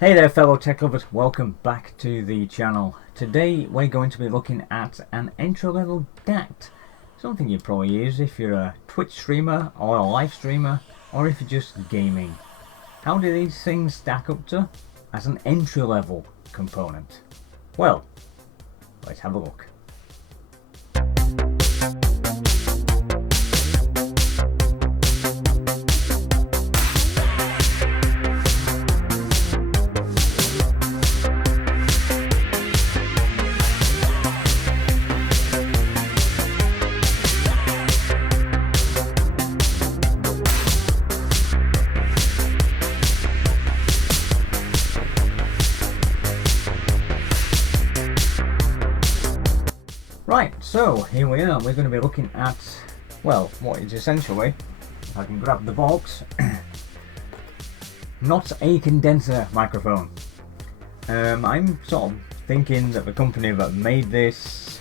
Hey there fellow tech lovers, welcome back to the channel. Today we're going to be looking at an entry level DACT. Something you probably use if you're a Twitch streamer or a live streamer or if you're just gaming. How do these things stack up to as an entry level component? Well, let's have a look. Right, so here we are. We're going to be looking at, well, what is essentially, if I can grab the box, not a condenser microphone. I'm sort of thinking that the company that made this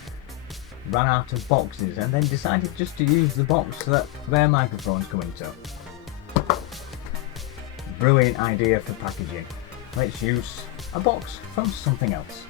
ran out of boxes and then decided just to use the box that their microphones come into. Brilliant idea for packaging. Let's use a box from something else.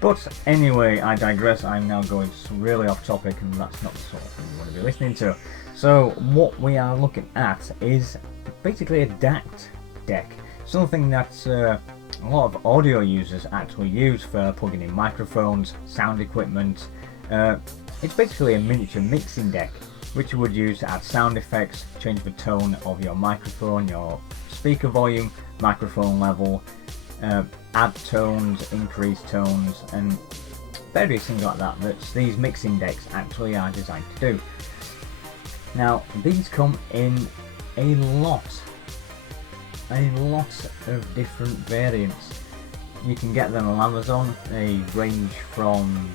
But anyway, I digress. I'm now going really off topic, and that's not the sort of thing you want to be listening to. So what we are looking at is basically a DACT deck, something that a lot of audio users actually use for plugging in microphones, sound equipment. It's basically a miniature mixing deck, which you would use to add sound effects, change the tone of your microphone, your speaker volume, microphone level, add tones, increase tones, and various things like that that these mixing decks actually are designed to do. Now, these come in a lot of different variants. You can get them on Amazon. They range from,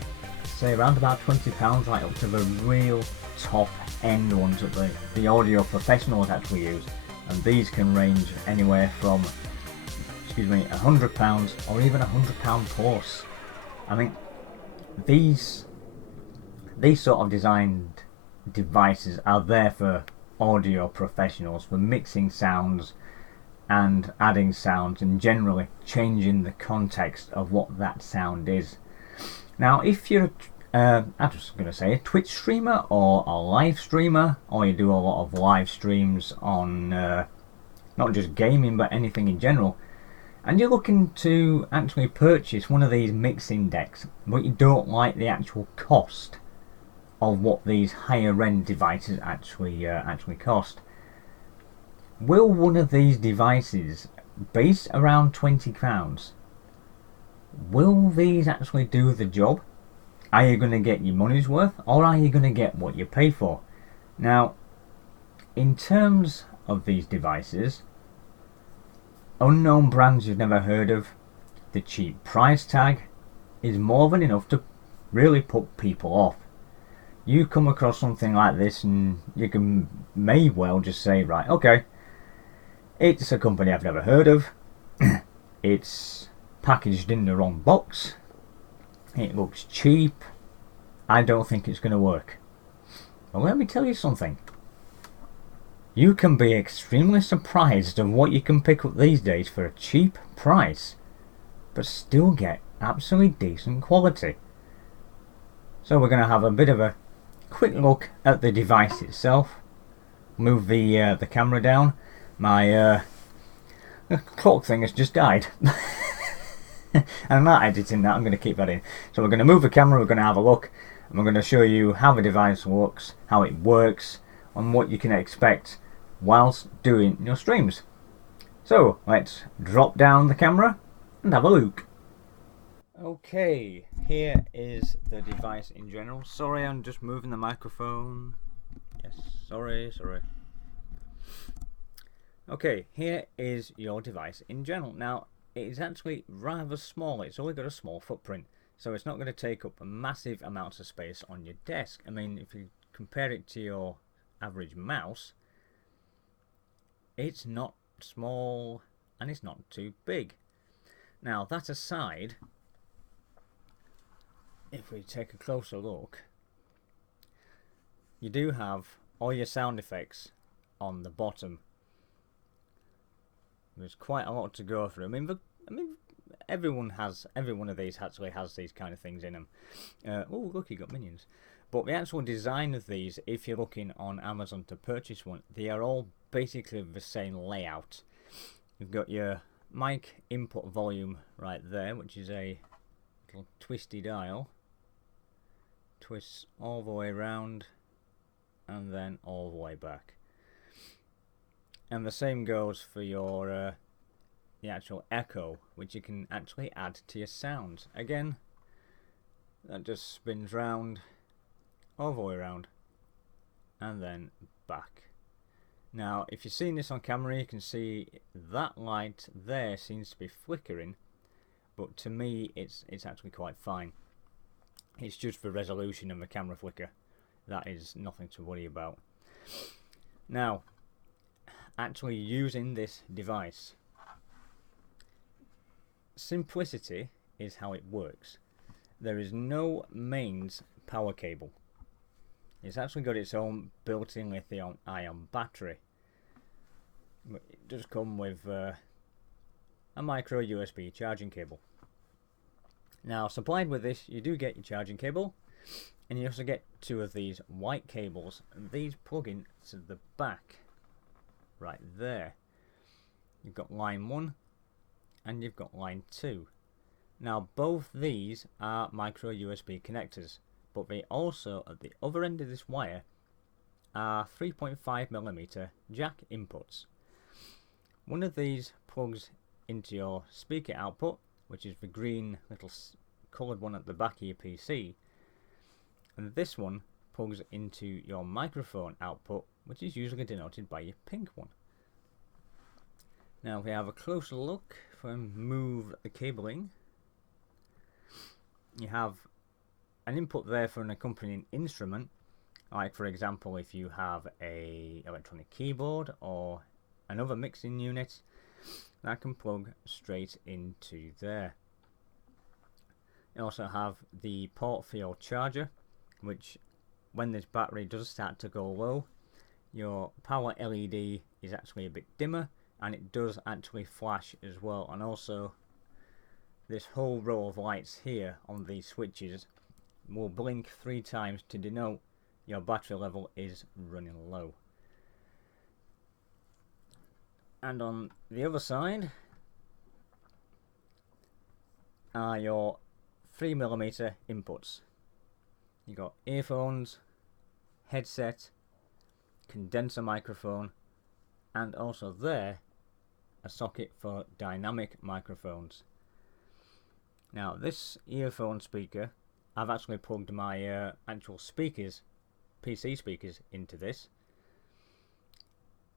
say, around about £20 right up to the real top end ones that the audio professionals actually use, and these can range anywhere from £100 or even £100 plus. I mean, these sort of designed devices are there for audio professionals, for mixing sounds and adding sounds and generally changing the context of what that sound is. Now, if you're I'm just going to say a Twitch streamer or a live streamer, or you do a lot of live streams on not just gaming but anything in general, and you're looking to actually purchase one of these mixing decks, but you don't like the actual cost of what these higher end devices actually cost, will one of these devices, based around £20, will these actually do the job? Are you going to get your money's worth, or are you going to get what you pay for? Now, in terms of these devices, unknown brands you've never heard of, the cheap price tag is more than enough to really put people off. You come across something like this and you may well just say, right, okay, it's a company I've never heard of, it's packaged in the wrong box, it looks cheap, I don't think it's going to work. Well, let me tell you something. You can be extremely surprised at what you can pick up these days for a cheap price, but still get absolutely decent quality. So we're going to have a bit of a quick look at the device itself. Move the camera down. My clock thing has just died. And I'm not editing that, I'm going to keep that in. So we're going to move the camera, we're going to have a look, and we're going to show you how the device looks, how it works, and what you can expect whilst doing your streams. So let's drop down the camera and have a look. Okay, here is the device in general. Sorry, I'm just moving the microphone. Yes, sorry. Okay, here is your device in general. Now, it is actually rather small. It's only got a small footprint, so it's not going to take up massive amounts of space on your desk. I mean, if you compare it to your average mouse, it's not small and it's not too big. Now, that aside, if we take a closer look, you do have all your sound effects on the bottom. There's quite a lot to go through. I mean, I mean, every one of these actually has these kind of things in them. Oh, look, you got minions. But the actual design of these, if you're looking on Amazon to purchase one, they are all basically the same layout. You've got your mic input volume right there, which is a little twisty dial. Twists all the way around and then all the way back. And the same goes for your the actual echo, which you can actually add to your sounds. Again, that just spins round, all the way around, and then back. Now, if you've seen this on camera, you can see that light there seems to be flickering, but to me, it's actually quite fine. It's just the resolution of the camera flicker. That is nothing to worry about. Now, actually using this device, simplicity is how it works. There is no mains power cable. It's actually got its own built-in lithium-ion battery. It does come with a micro USB charging cable. Now, supplied with this, you do get your charging cable, and you also get two of these white cables, and these plug in to the back right there. You've got line 1 and you've got line 2. Now, both these are micro USB connectors, but they also, at the other end of this wire, are 3.5mm jack inputs. One of these plugs into your speaker output, which is the green little coloured one at the back of your PC, and this one plugs into your microphone output, which is usually denoted by your pink one. Now, if we have a closer look, if I move the cabling, you have an input there for an accompanying instrument, like for example if you have a electronic keyboard or another mixing unit, that can plug straight into there. You also have the port for your charger, which when this battery does start to go low, your power LED is actually a bit dimmer, and it does actually flash as well. And also this whole row of lights here on these switches will blink 3 times to denote your battery level is running low. And on the other side are your 3mm inputs. You got earphones, headset, condenser microphone, and also there a socket for dynamic microphones. Now, this earphone speaker, I've actually plugged my actual speakers, PC speakers, into this.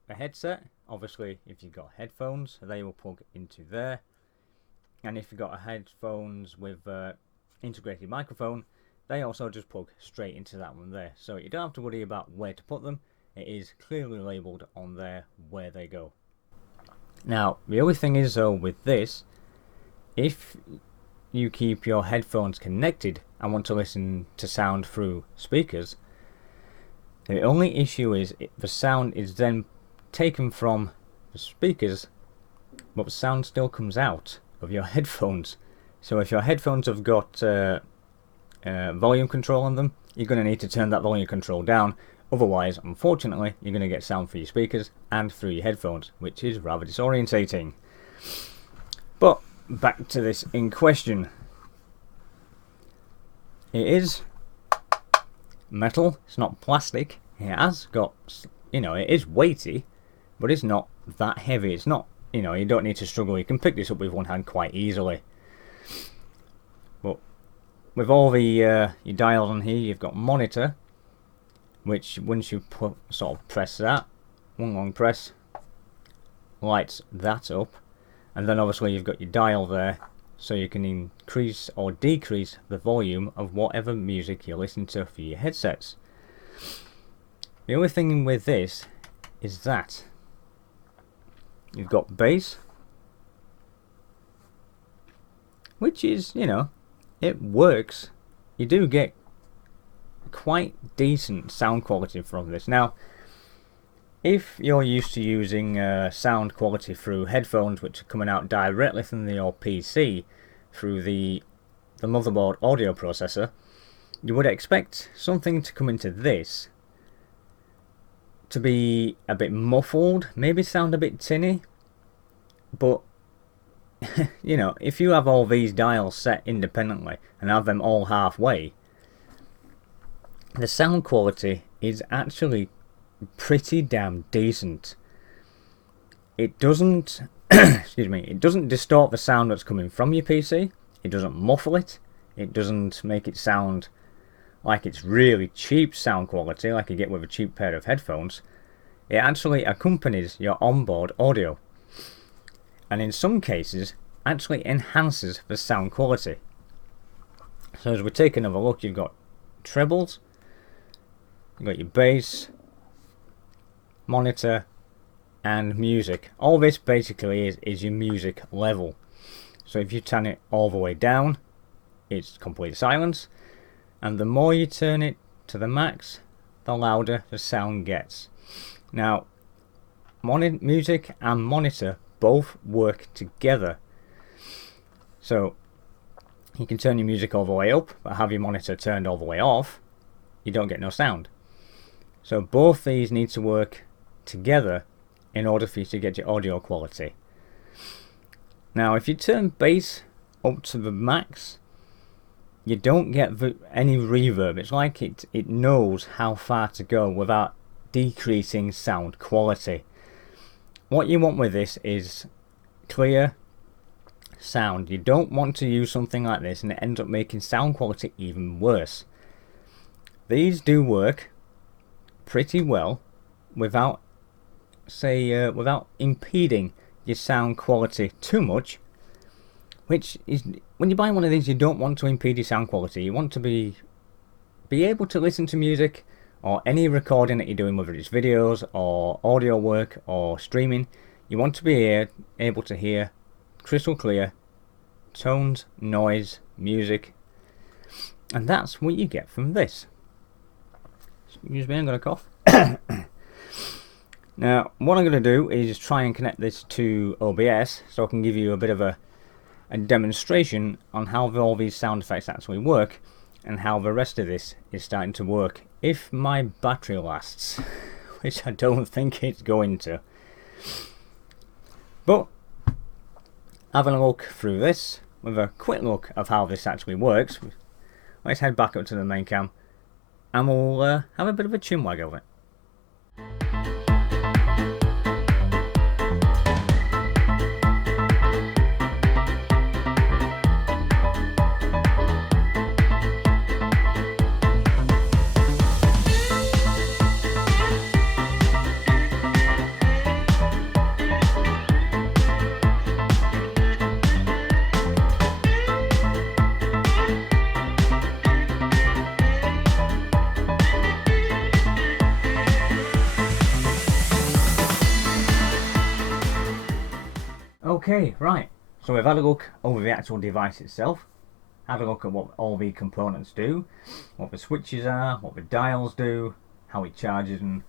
A headset, obviously if you've got headphones, they will plug into there, and if you've got headphones with integrated microphone, they also just plug straight into that one there, so you don't have to worry about where to put them. It is clearly labelled on there where they go. Now, the only thing is though with this, if you keep your headphones connected and want to listen to sound through speakers, the only issue is the sound is then taken from the speakers, but the sound still comes out of your headphones. So if your headphones have got volume control on them, you're going to need to turn that volume control down. Otherwise, unfortunately, you're going to get sound through your speakers and through your headphones, which is rather disorientating. But back to this in question. It is metal, it's not plastic. It has got, you know, it is weighty, but it's not that heavy. It's not, you know, you don't need to struggle. You can pick this up with one hand quite easily. But with all the your dials on here, you've got monitor, which once you sort of press that, one long press, lights that up. And then obviously you've got your dial there, so you can increase or decrease the volume of whatever music you're listening to for your headsets. The only thing with this is that you've got bass, which is, you know, it works. You do get quite decent sound quality from this. Now, If you're used to using sound quality through headphones which are coming out directly from your PC through the motherboard audio processor, you would expect something to come into this to be a bit muffled, maybe sound a bit tinny, but you know, if you have all these dials set independently and have them all halfway, the sound quality is actually pretty damn decent. It doesn't excuse me, it doesn't distort the sound that's coming from your PC, it doesn't muffle it, it doesn't make it sound like it's really cheap sound quality like you get with a cheap pair of headphones. It actually accompanies your onboard audio, and in some cases actually enhances the sound quality. So as we take another look, you've got trebles, you've got your bass, monitor, and music. All this basically is your music level. So if you turn it all the way down, it's complete silence, and the more you turn it to the max, the louder the sound gets. Now, music and monitor both work together. So you can turn your music all the way up, but have your monitor turned all the way off, you don't get no sound. So both these need to work together in order for you to get your audio quality. Now, if you turn bass up to the max, you don't get any reverb. It's like it knows how far to go without decreasing sound quality. What you want with this is clear sound. You don't want to use something like this and it ends up making sound quality even worse. These do work pretty well without impeding your sound quality too much, which is, when you buy one of these, you don't want to impede your sound quality. You want to be able to listen to music or any recording that you're doing, whether it's videos or audio work or streaming. You want to be able to hear crystal clear tones, noise, music, and that's what you get from this. Excuse me, I'm going to cough. Now, what I'm going to do is try and connect this to OBS so I can give you a bit of a demonstration on how all these sound effects actually work and how the rest of this is starting to work if my battery lasts, which I don't think it's going to. But having a look through this with a quick look of how this actually works, let's head back up to the main cam and we'll have a bit of a chinwag of it. Okay, right, so we've had a look over the actual device itself, had a look at what all the components do, what the switches are, what the dials do, how it charges, and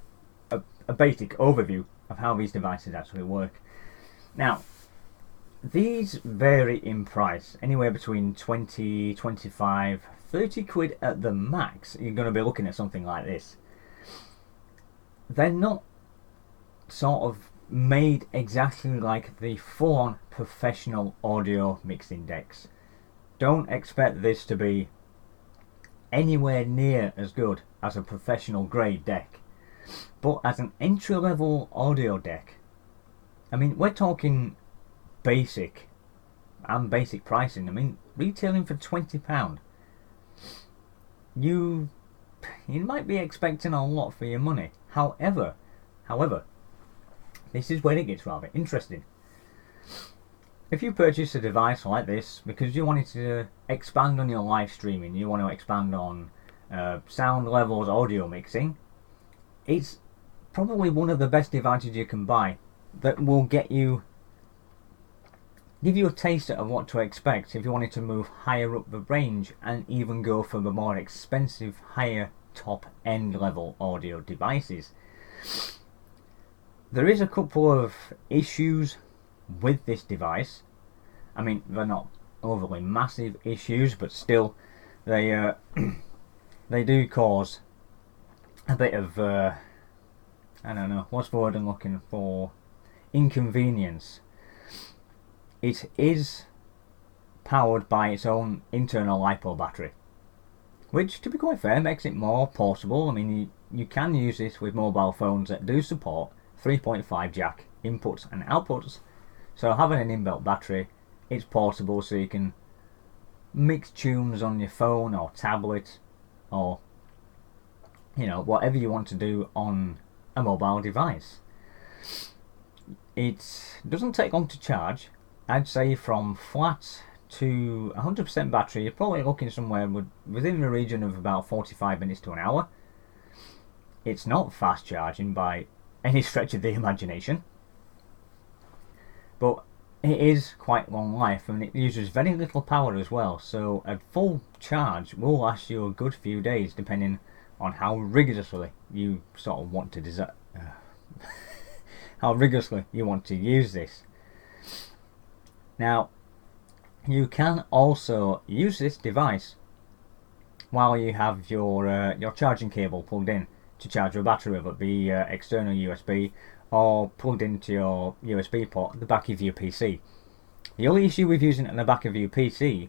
a basic overview of how these devices actually work. Now, these vary in price, anywhere between 20, 25, 30 quid at the max. You're going to be looking at something like this. They're not sort of made exactly like the full-on professional audio mixing decks. Don't expect this to be anywhere near as good as a professional grade deck, but as an entry-level audio deck, I mean, we're talking basic and basic pricing. I mean, retailing for £20, you might be expecting a lot for your money. However, this is where it gets rather interesting. If you purchase a device like this because you wanted to expand on your live streaming, you want to expand on sound levels, audio mixing, it's probably one of the best devices you can buy that will give you a taste of what to expect if you wanted to move higher up the range and even go for the more expensive, higher top end level audio devices. There is a couple of issues with this device. I mean, they're not overly massive issues, but still, they they do cause a bit of I don't know what's the word I'm looking for, inconvenience. It is powered by its own internal LiPo battery, which, to be quite fair, makes it more portable. I mean, you can use this with mobile phones that do support 3.5 jack inputs and outputs. So having an inbuilt battery, it's portable, so you can mix tunes on your phone or tablet, or whatever you want to do on a mobile device. It doesn't take long to charge. I'd say from flat to 100% battery, you're probably looking somewhere within the region of about 45 minutes to an hour. It's not fast charging by any stretch of the imagination, but it is quite long life, and it uses very little power as well, so a full charge will last you a good few days, depending on how rigorously you sort of want to how rigorously you want to use this. Now, you can also use this device while you have your charging cable plugged in to charge your battery, whether it be external USB or plugged into your USB port at the back of your PC. The only issue with using it on the back of your PC,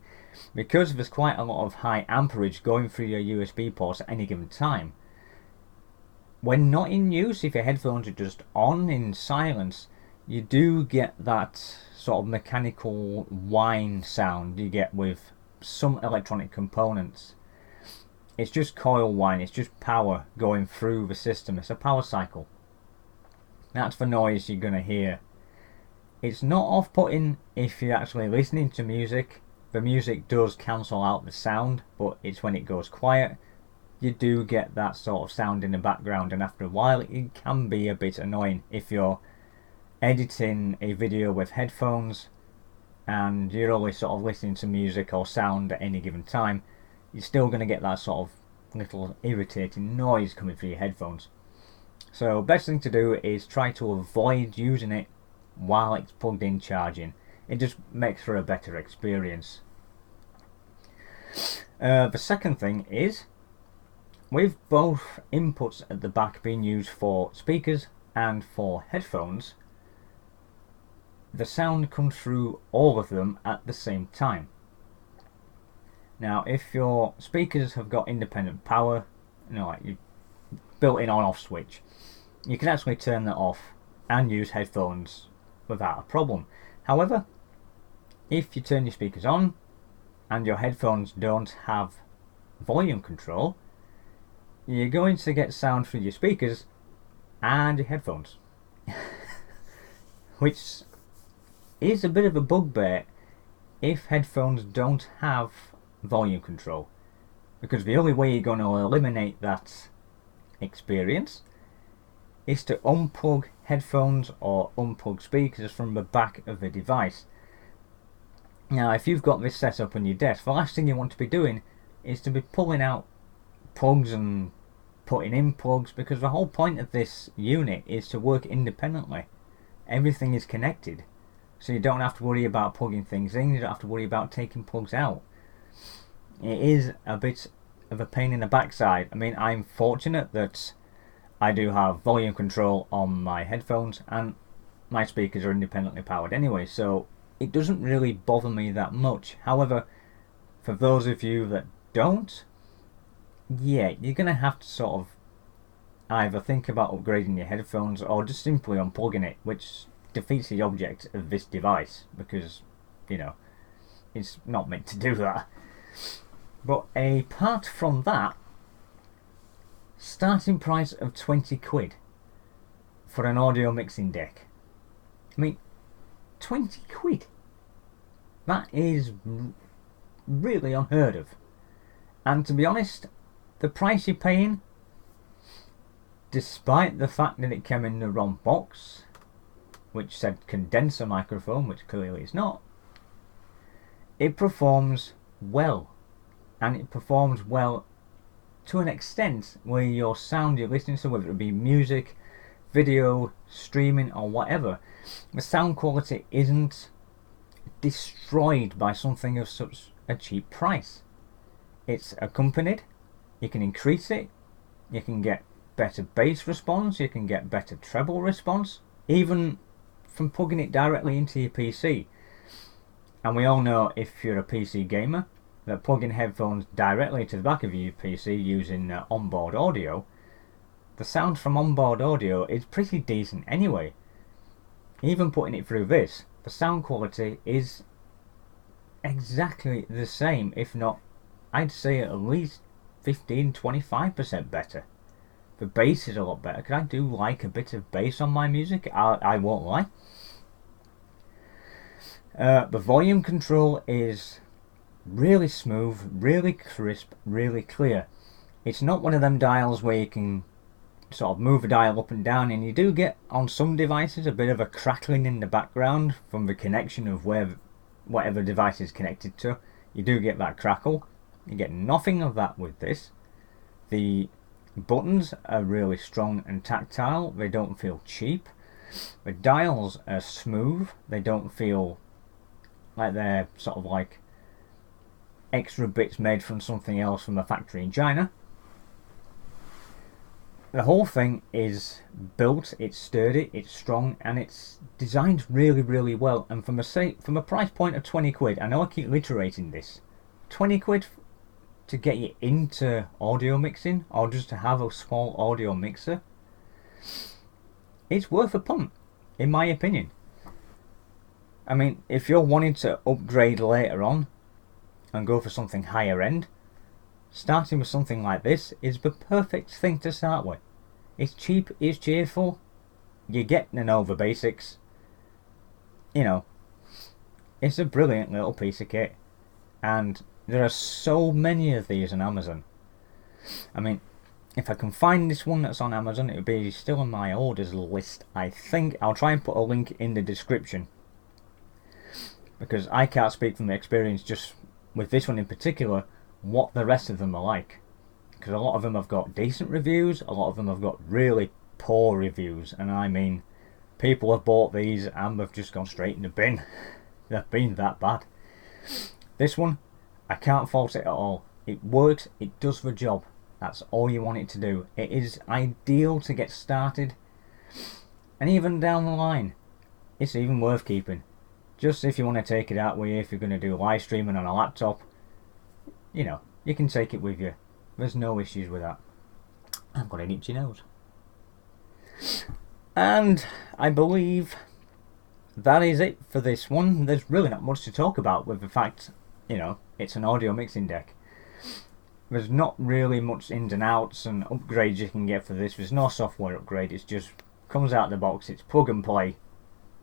because there's quite a lot of high amperage going through your USB ports at any given time, when not in use, if your headphones are just on in silence, you do get that sort of mechanical whine sound you get with some electronic components. It's just coil whine, it's just power going through the system. It's a power cycle. That's the noise you're going to hear. It's not off-putting if you're actually listening to music. The music does cancel out the sound, but it's when it goes quiet, you do get that sort of sound in the background, and after a while it can be a bit annoying if you're editing a video with headphones and you're always sort of listening to music or sound at any given time. You're still going to get that sort of little irritating noise coming through your headphones. So best thing to do is try to avoid using it while it's plugged in charging. It just makes for a better experience. The second thing is, with both inputs at the back being used for speakers and for headphones, the sound comes through all of them at the same time. Now, if your speakers have got independent power, like your built-in on-off switch, you can actually turn that off and use headphones without a problem. However, if you turn your speakers on and your headphones don't have volume control, you're going to get sound through your speakers and your headphones, which is a bit of a bugbear if headphones don't have volume control, because the only way you're going to eliminate that experience is to unplug headphones or unplug speakers from the back of the device. Now, if you've got this set up on your desk, the last thing you want to be doing is to be pulling out plugs and putting in plugs, because the whole point of this unit is to work independently. Everything is connected, so you don't have to worry about plugging things in, you don't have to worry about taking plugs out. It is a bit of a pain in the backside. I mean, I'm fortunate that I do have volume control on my headphones and my speakers are independently powered anyway, so it doesn't really bother me that much. However, for those of you that don't, yeah, you're going to have to sort of either think about upgrading your headphones or just simply unplugging it, which defeats the object of this device, because, it's not meant to do that. But apart from that, starting price of 20 quid for an audio mixing deck. I mean, 20 quid? That is really unheard of. And to be honest, the price you're paying, despite the fact that it came in the wrong box, which said condenser microphone, which clearly it's not, it performs well. And it performs well to an extent where your sound you're listening to, whether it be music, video streaming or whatever, the sound quality isn't destroyed by something of such a cheap price. It's accompanied, you can increase it, you can get better bass response, you can get better treble response, even from plugging it directly into your PC. And we all know, if you're a PC gamer, that plugging headphones directly to the back of your PC using onboard audio, the sound from onboard audio is pretty decent anyway. Even putting it through this, the sound quality is exactly the same, if not, I'd say at least 15-25% better. The bass is a lot better, because I do like a bit of bass on my music, I won't lie. The volume control is really smooth, really crisp, really clear. It's not one of them dials where you can sort of move a dial up and down, and you do get on some devices a bit of a crackling in the background from the connection of whatever device is connected to. You do get that crackle. You get nothing of that with this. The buttons are really strong and tactile. They don't feel cheap. The dials are smooth. They don't feel like they're sort of like extra bits made from something else from a factory in China. The whole thing is built, it's sturdy, it's strong, and it's designed really, really well. And from a price point of 20 quid, I know I keep reiterating this, 20 quid to get you into audio mixing, or just to have a small audio mixer, it's worth a punt, in my opinion. I mean, if you're wanting to upgrade later on and go for something higher end, starting with something like this is the perfect thing to start with. It's cheap, it's cheerful, you get to know the basics. You know, it's a brilliant little piece of kit, and there are so many of these on Amazon. I mean, if I can find this one that's on Amazon, it'll be still on my orders list, I think. I'll try and put a link in the description, because I can't speak from the experience just with this one in particular what the rest of them are like, because a lot of them have got decent reviews, a lot of them have got really poor reviews, and I mean, people have bought these and they've just gone straight in the bin. They've been that bad. This one, I can't fault it at all. It works, it does the job. That's all you want it to do. It is ideal to get started, and even down the line, it's even worth keeping. Just if you want to take it out with you, if you're going to do live streaming on a laptop, you know, you can take it with you. There's no issues with that. I've got an itchy nose. And I believe that is it for this one. There's really not much to talk about with the fact, you know, it's an audio mixing deck. There's not really much ins and outs and upgrades you can get for this. There's no software upgrade. It's just comes out of the box. It's plug and play.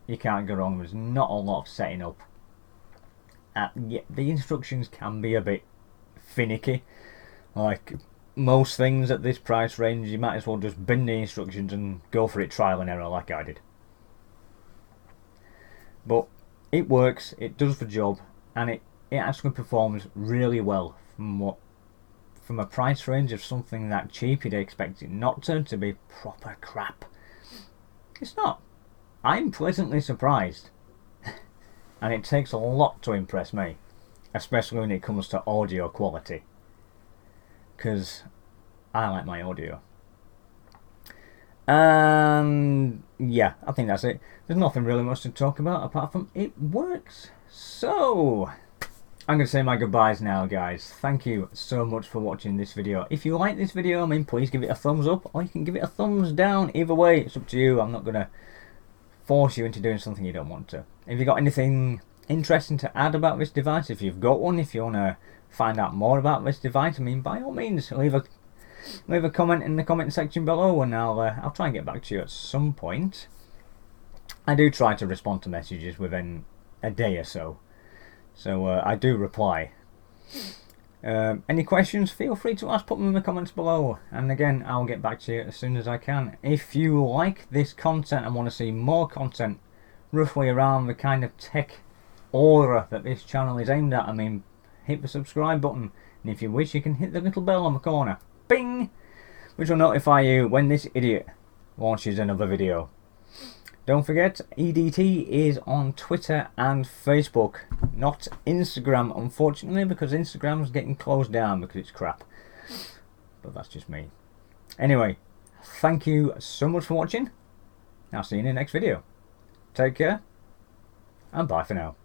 You can't go wrong. There's not a lot of setting up. Yeah, the instructions can be a bit finicky. Like most things at this price range, you might as well just bin the instructions and go for it trial and error like I did. But it works, it does the job, and it actually performs really well from a price range of something that cheap. You'd expect it not to be proper crap. It's not. I'm pleasantly surprised. And it takes a lot to impress me, especially when it comes to audio quality, because I like my audio. And yeah, I think that's it. There's nothing really much to talk about apart from it works. So I'm going to say my goodbyes now, guys. Thank you so much for watching this video. If you like this video, I mean, please give it a thumbs up, or you can give it a thumbs down. Either way, it's up to you. I'm not going to force you into doing something you don't want to. If you've got anything interesting to add about this device, if you've got one, if you want to find out more about this device, I mean, by all means, leave a comment in the comment section below, and I'll try and get back to you at some point. I do try to respond to messages within a day or so, so I do reply. Any questions, feel free to ask, put them in the comments below, and again, I'll get back to you as soon as I can. If you like this content and want to see more content roughly around the kind of tech aura that this channel is aimed at, I mean, hit the subscribe button, and if you wish, you can hit the little bell on the corner, bing, which will notify you when this idiot launches another video. Don't forget, EDT is on Twitter and Facebook, not Instagram, unfortunately, because Instagram's getting closed down because it's crap. But that's just me. Anyway, thank you so much for watching. I'll see you in the next video. Take care, and bye for now.